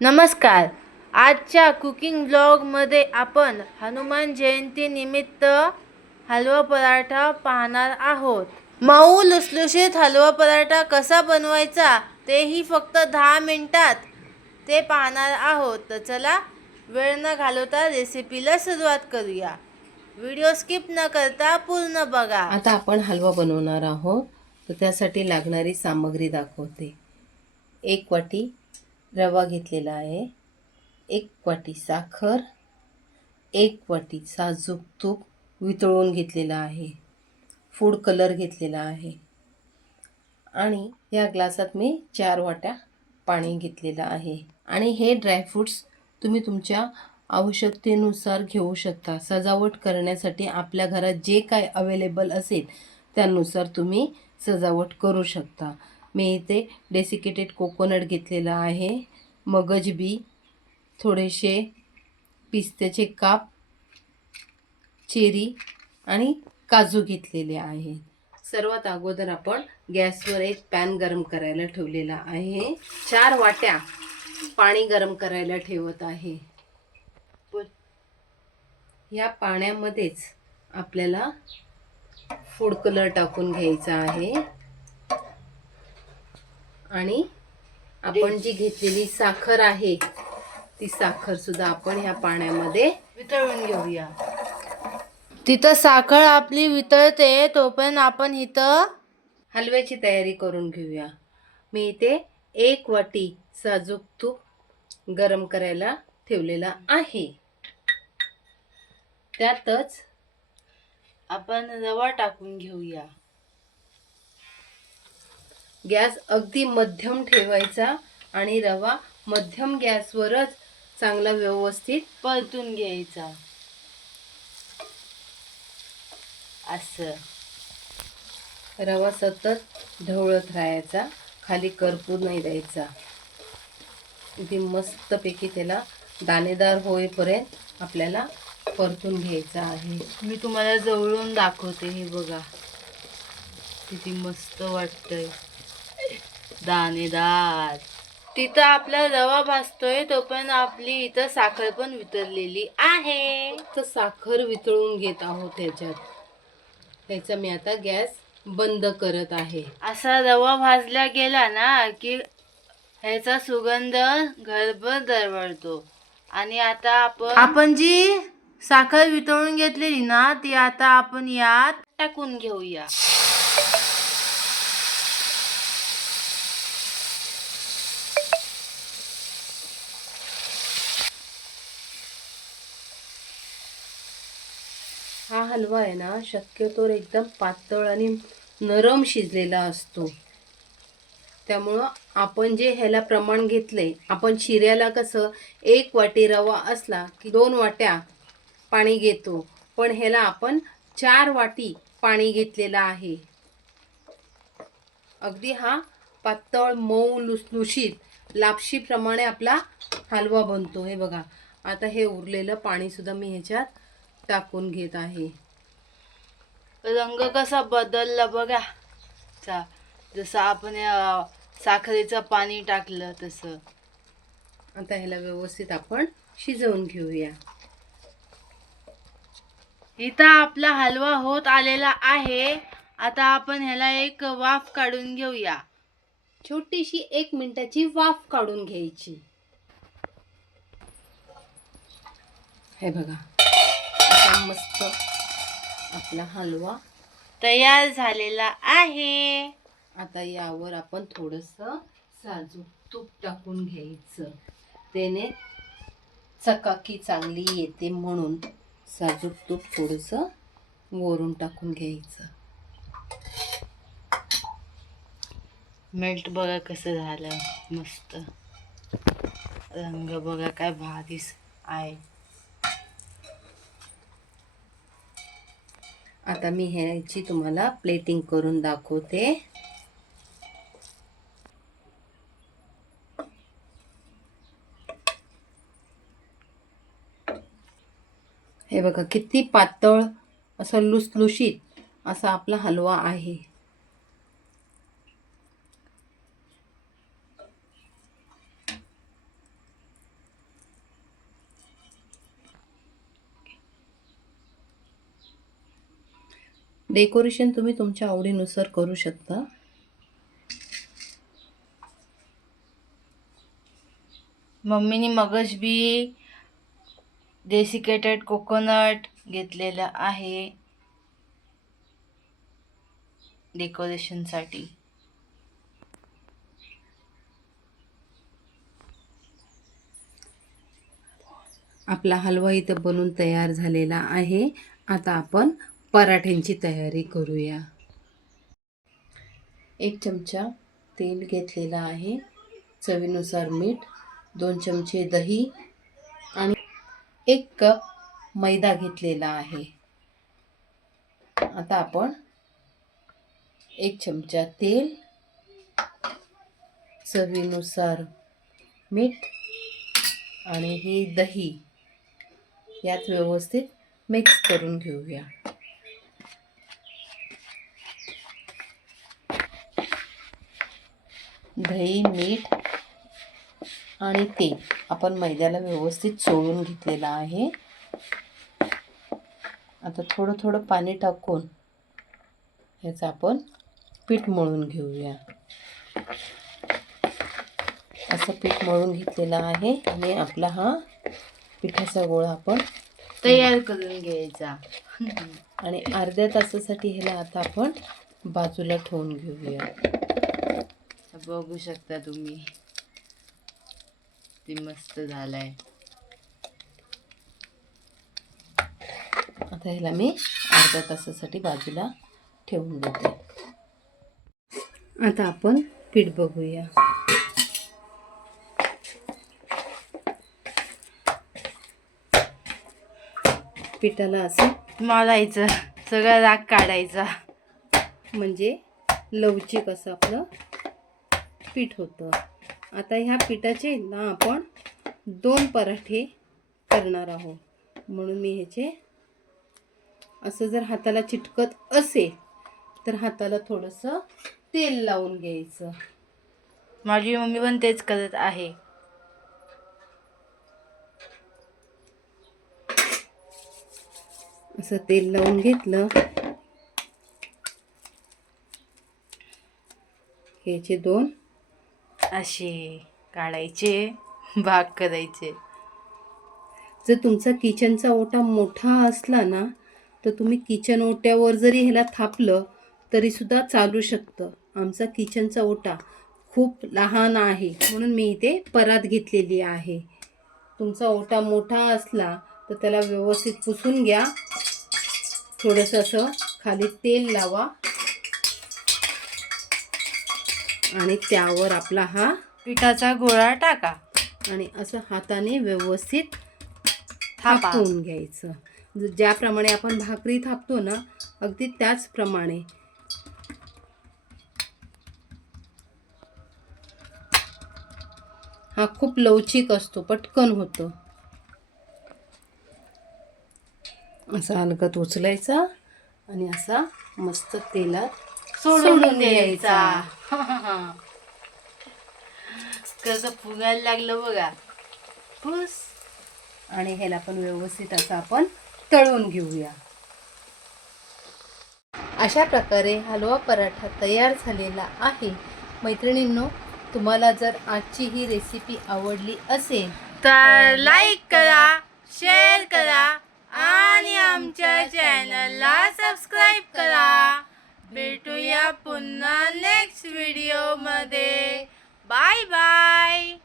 नमस्कार. आजच्या कुकिंग ब्लॉगमध्ये आपण हनुमान जयंतीनिमित्त हलवा पराठा पाहणार आहोत. मऊ लुसलुशीत हलवा पराठा कसा बनवायचा तेही फक्त 10 मिनिटात ते पाहणार आहोत. तर चला वेळ न घालवता रेसिपीला सुरुवात करूया. व्हिडिओ स्किप न करता पूर्ण बघा. आता आपण हलवा बनवणार आहोत. तर त्यासाठी लागणारी सामग्री दाखवते. 1 वाटी रवा घेतलेला आहे, 1 वाटी साखर, 1 वाटी साजूक तूप वितळून घेतलेला आहे, फूड कलर घेतलेला आहे आणि या ग्लासात मी 4 वाट्या पाणी घेतलेलं आहे. आणि हे ड्रायफ्रूट्स तुम्ही तुमच्या आवश्यकतेनुसार घेऊ शकता. सजावट करण्यासाठी आपल्या घरात जे काय अवेलेबल असेल त्यानुसार तुम्ही सजावट करू शकता. मी इथे डेसिकेटेड कोकोनट घेतलेलं आहे, मगज बी, थोडेसे पिस्त्याचे काप, चेरी आणि काजू घेतलेले आहेत. सर्वात अगोदर आपण गॅसवर एक पॅन गरम करायला ठेवलेला आहे. 4 वाट्या पाणी गरम करायला ठेवत आहे. या पाण्यामध्येच आपल्याला फूड कलर टाकून घ्यायचा आहे आणि आपण जी घेतलेली साखर आहे ती साखर सुद्धा आपण ह्या पाण्यामध्ये वितळून घेऊया. तिथं साखर आपली वितळते तोपर्यंत आपण इथं हलव्याची तयारी करून घेऊया. मी इथे 1 वाटी साजूक तूप गरम करायला ठेवलेला आहे. त्यातच आपण रवा टाकून घेऊया. गॅस अगदी मध्यम ठेवायचा आणि रवा मध्यम गॅसवरच चांगला व्यवस्थित परतून घ्यायचा. असं रवा सतत ढवळत राहायचा, खाली करपू नाही द्यायचा. अगदी मस्तपैकी त्याला दाणेदार होईपर्यंत आपल्याला परतून घ्यायचा आहे. मी तुम्हाला जवळून दाखवते. हे बघा किती मस्त वाटतंय, दाणेदार. तिथं आपला रवा भाजतोय तोपर्यंत आपली इथं साखर पण वितळलेली आहे. तर साखर वितळून घेत आहोत त्याचा मी आता गॅस बंद करत आहे. असा रवा भाजला गेला ना की ह्याचा सुगंध घरभर दरवळतो. आणि आता आपण जी साखर वितळून घेतलेली ना ती आता आपण यात टाकून घेऊया. हा हलवा आहे ना शक्यतो एकदम पातळ आणि नरम शिजलेला असतो. त्यामुळं आपण जे ह्याला प्रमाण घेतलंय, आपण शिऱ्याला कसं 1 वाटी रवा असला की 2 वाट्या पाणी घेतो, पण ह्याला आपण 4 वाटी पाणी घेतलेलं आहे. अगदी हा पातळ मऊ लुसलुशीत लापशीप्रमाणे आपला हलवा बनतो. हे बघा, आता हे उरलेलं पाणी सुद्धा मी ह्याच्यात टाकून घेत आहे. रंग कसा बदलला बघा, जसं आपण साखरेचं पाणी टाकलं तसं. आता ह्याला व्यवस्थित आपण शिजवून घेऊया. इथं आपला हलवा होत आलेला आहे. आता आपण ह्याला एक वाफ काढून घेऊया. छोटीशी 1 मिनिटाची वाफ काढून घ्यायची. हे बघा, आता मस्त आपला हलवा तयार झालेला आहे. आता यावर आपण थोडंसं साजूक तूप टाकून घ्यायचं. त्याने चकाकी चांगली येते म्हणून साजूक तूप थोडंसं वरून टाकून घ्यायचं. मेल्ट बघा कसं झालं, मस्त रंग बघा काय भारी आहे. आता मी ह्याची तुम्हाला प्लेटिंग करून दाखवते. हे बघा किती पातळ असं लुसलुशीत असा आपला हलवा आहे. डेकोरेशन तुम्ही तुमच्या आवडीनुसार करू शकता. मम्मीनी मगच बी डेसिकेटेड कोकोनट घेतलेलं आहे डेकोरेशनसाठी. आपला हलवा इथं बनून तयार झालेला आहे. आता आपण पराठ्यांची तयारी करूया. 1 चमचा तेल घेतलेला आहे, चवीनुसार मीठ, 2 चमचे दही आणि 1 कप मैदा घेतलेला आहे. आता आपण 1 चमचा तेल, चवीनुसार मीठ आणि ही दही यात व्यवस्थित मिक्स करून घेऊया. दही, मीठ आणि तेल आपण मैद्याला व्यवस्थित चोळून घेतलेलं आहे. आता थोडं थोडं पाणी टाकून याचं आपण पीठ मळून घेऊया. असं पीठ मळून घेतलेलं आहे आणि आपला हा पिठाचा गोळा आपण तयार करून घ्यायचा. आणि अर्ध्या तासासाठी ह्याला आता आपण बाजूला ठेवून घेऊया. बघू शकता तुम्ही ते मस्त झालंय. आता ह्याला मी अर्ध्या तासासाठी बाजूला ठेवून देते. आता आपण पीठ बघूया. पिठाला असं मळायचं, सगळा राग काढायचा. म्हणजे लवचिक असं आपलं पीठ होतं. आता ह्या पिठाचे ना आपण 2 पराठे करणार आहोत. म्हणून मी ह्याचे असं जर हाताला चिटकत असेल तर हाताला थोडंसं तेल लावून घ्यायचं. माझी मम्मी पण तेच करत आहे. असं तेल लावून घेतलं. ह्याचे 2 असे काढायचे, भाग करायचे. जर तुमचा किचनचा ओटा मोठा असला ना तर तुम्ही किचन ओट्यावर जरी ह्याला थापलं तरीसुद्धा चालू शकतं. आमचा किचनचा ओटा खूप लहान आहे म्हणून मी इथे परात घेतलेली आहे. तुमचा ओटा मोठा असला तर त्याला व्यवस्थित पुसून घ्या. थोडंसं असं खाली तेल लावा आणि त्यावर आपला हा पिठाचा गोळा टाका आणि असं हाताने व्यवस्थित थापा. थापून घ्यायचं. ज्याप्रमाणे आपण भाकरी थापतो ना अगदी त्याचप्रमाणे. हा खूप लवचिक असतो, पटकन होतो. असा हलकत उचलायचा आणि असा मस्त तेलात सोडून द्यायचा. कसं फुगायला लागलं बघा. पुस. आणि ह्याला पण व्यवस्थित असं आपण तळून घेऊया. अशा प्रकारे हलवा पराठा तयार झालेला आहे. मैत्रिणींनो, तुम्हाला जर आजची ही रेसिपी आवडली असेल तर लाईक करा, शेअर करा आणि आमच्या चॅनलला सबस्क्राईब करा. भेटूया पुन्हा नेक्स्ट व्हिडिओमध्ये. Bye bye.